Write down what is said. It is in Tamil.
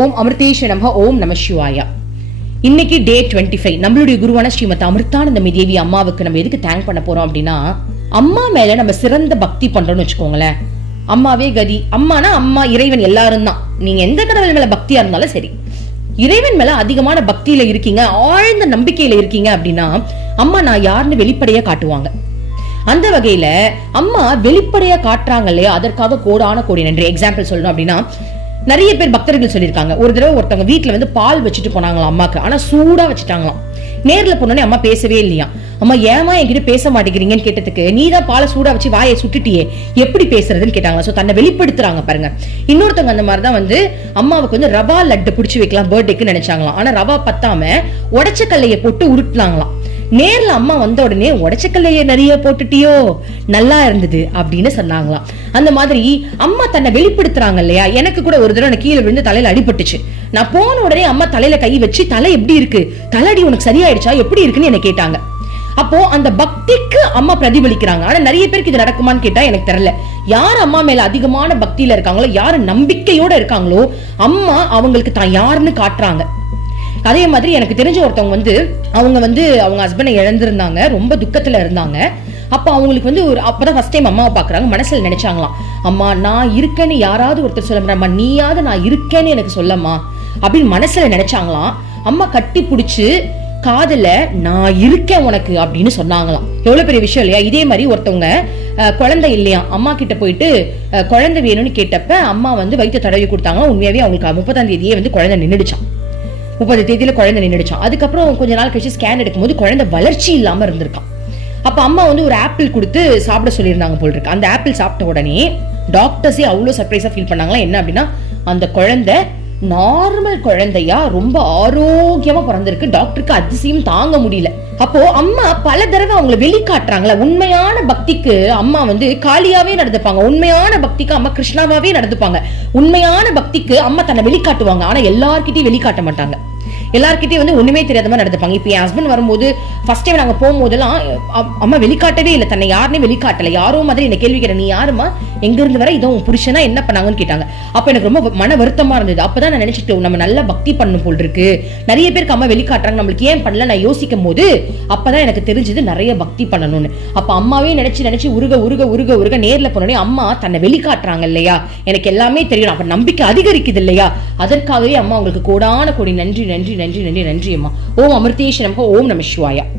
ஓம் அமிர்தேஷ நமஹ. ஓம் நம சிவாயா. இன்னைக்கு டே 25. நம்மளுடைய குருவான ஸ்ரீமத் அமிர்தானந்தமயி தேவி அம்மாவுக்கு நம்ம எதுக்கு தேங்க் பண்ண போறோம் அப்படின்னா, அம்மா மேல நம்ம சிறந்த பக்தி பண்றோம்னு வச்சுக்கோங்களேன். அம்மாவே கதி. அம்மானா அம்மா, இறைவன் எல்லாரும் தான். நீங்க எந்த கடவுள் மேல பக்தியா இருந்தாலும் சரி, இறைவன் மேல அதிகமான பக்தியில இருக்கீங்க, ஆழ்ந்த நம்பிக்கையில இருக்கீங்க அப்படின்னா அம்மா நான் யாருன்னு வெளிப்படையா காட்டுவாங்க. அந்த வகையில அம்மா வெளிப்படையா காட்டுறாங்க இல்லையா, அதற்காக கோடான கோடி நன்றி. எக்ஸாம்பிள் சொல்லணும் அப்படின்னா, நிறைய பேர் பக்தர்கள் சொல்லியிருக்காங்க, ஒரு தடவை ஒருத்தவங்க வீட்டுல வந்து பால் வச்சுட்டு போனாங்களாம் அம்மாக்கு. ஆனா சூடா வச்சுட்டாங்களாம். நேர்ல போனோடனே அம்மா பேசவே இல்லையா. அம்மா ஏமா என்கிட்ட பேச மாட்டேங்கிறீங்கன்னு கேட்டதுக்கு, நீதான் பாலை சூடா வச்சு வாயை சுட்டுட்டியே, எப்படி பேசுறதுன்னு கேட்டாங்க. சோ தன்னை வெளிப்படுத்துறாங்க பாருங்க. இன்னொருத்தவங்க அந்த மாதிரிதான் வந்து அம்மாவுக்கு வந்து ரவா லட்டு பிடிச்சி வைக்கலாம் பர்த்டேக்கு நினைச்சாங்களாம். ஆனா ரவா பத்தாம உடைச்ச கல்லையை போட்டு உருட்டுனாங்களாம். நேர்ல அம்மா வந்த உடனே உடைச்சக்கல்லைய நிறைய போட்டுட்டியோ, நல்லா இருந்தது அப்படின்னு சொன்னாங்களாம். அந்த மாதிரி அம்மா தன்னை வெளிப்படுத்துறாங்க இல்லையா. எனக்கு கூட ஒரு தடவை கீழே விழுந்து தலையில அடிபட்டுச்சு. நான் போன உடனே அம்மா தலையில கை வச்சு, தலை எப்படி இருக்கு, தலையடி உனக்கு சரியாயிடுச்சா, எப்படி இருக்குன்னு என்ன கேட்டாங்க. அப்போ அந்த பக்திக்கு அம்மா பிரதிபலிக்கிறாங்க. ஆனா நிறைய பேருக்கு இது நடக்குமான்னு கேட்டா எனக்கு தெரியல. யார் அம்மா மேல அதிகமான பக்தியில இருக்காங்களோ, யாரு நம்பிக்கையோட இருக்காங்களோ, அம்மா அவங்களுக்கு தான் யாருன்னு காட்டுறாங்க. அதே மாதிரி எனக்கு தெரிஞ்ச ஒருத்தவங்க வந்து அவங்க ஹஸ்பண்டை இழந்திருந்தாங்க, ரொம்ப துக்கத்துல இருந்தாங்க. அப்ப அவங்களுக்கு வந்து அப்பதான் ஃபர்ஸ்ட் டைம் அம்மாவை பாக்குறாங்க. மனசுல நினைச்சாங்களாம், அம்மா நான் இருக்கேன்னு யாராவது ஒருத்தர் சொல்ல முடியாம, நீயாவது நான் இருக்கேன்னு எனக்கு சொல்லம்மா அப்படின்னு மனசுல நினைச்சாங்களாம். அம்மா கட்டி பிடிச்சு காதல நான் இருக்கேன் உனக்கு அப்படின்னு சொன்னாங்களாம். எவ்வளவு பெரிய விஷயம் இல்லையா. இதே மாதிரி ஒருத்தவங்க குழந்தை இல்லையா, அம்மா கிட்ட போயிட்டு குழந்தை வேணும்னு கேட்டப்ப அம்மா வந்து வயிற்று தடவி கொடுத்தாங்க. உண்மையாவே அவங்களுக்கு 30ஆம் தேதியே வந்து குழந்தை நின்றுடுச்சான். 30 தேதியில குழந்தை நின்றுடுச்சான். அதுக்கப்புறம் கொஞ்ச நாள் கழிச்சு ஸ்கேன் எடுக்கும்போது குழந்தை வளர்ச்சி இல்லாம இருந்திருக்கான். அப்ப அம்மா வந்து ஒரு ஆப்பிள் கொடுத்து சாப்பிட சொல்லியிருந்தாங்க போல் இருக்கு. அந்த ஆப்பிள் சாப்பிட்ட உடனே டாக்டர்ஸே அவ்வளவு சர்ப்ரைஸா ஃபீல் பண்ணாங்களா. என்ன அப்படின்னா, அந்த குழந்தை நார்மல் குழந்தையா ரொம்ப ஆரோக்கியமா பிறந்திருக்கு. டாக்டருக்கு அதிசயம் தாங்க முடியல. அப்போ அம்மா பல தடவை அவங்களை வெளிக்காட்டுறாங்களா. உண்மையான பக்திக்கு அம்மா வந்து காளியாவே நடந்துப்பாங்க. உண்மையான பக்திக்கு அம்மா கிருஷ்ணாவாவே நடந்துப்பாங்க. உண்மையான பக்திக்கு அம்மா தன்னை வெளிக்காட்டுவாங்க. ஆனா எல்லார்கிட்டையும் வெளிக்காட்ட மாட்டாங்க. எல்லார்கிட்டையும் வந்து ஒண்ணுமே தெரியாத மாதிரி நடந்துப்பாங்க. இப்ப என் ஹஸ்பண்ட் வரும்போது ஃபர்ஸ்ட் டைம் நாங்க போகும்போதெல்லாம் அம்மா வெளிக்காட்டவே இல்லை, தன்னை யாருமே வெளிக்காட்டல. யாரோ மாதிரி என்ன கேள்வி கேட்ட, நீ யாருமா, எங்க இருந்து வர, இதோ உன் புருஷனா, என்ன பண்ணாங்கன்னு கேட்டாங்க. அப்ப எனக்கு ரொம்ப மன வருத்தமா இருந்தது. அப்பதான் நான் நினைச்சிட்டு, நம்ம நல்லா பக்தி பண்ணும் போல் இருக்கு, நிறைய பேருக்கு அம்மா வெளிக்காட்டுறாங்க, நம்மளுக்கு ஏன் பண்ணல நான் யோசிக்கும் போது அப்பதான் எனக்கு தெரிஞ்சது நிறைய பக்தி பண்ணணும்னு. அப்ப அம்மாவே நினைச்சு உருக உருக உருக உருக நேர்ல போனோடனே அம்மா தன்னை வெளிக்காட்டுறாங்க இல்லையா, எனக்கு எல்லாமே தெரியும். அப்ப நம்பிக்கை அதிகரிக்குது இல்லையா. அதற்காகவே அம்மா உங்களுக்கு கோடான கோடி நன்றி நன்றி நன்றி நன்றி நன்றி அம்மா. ஓம் அமிர்தேஷ நமஹ. ஓம் நம சிவாயா.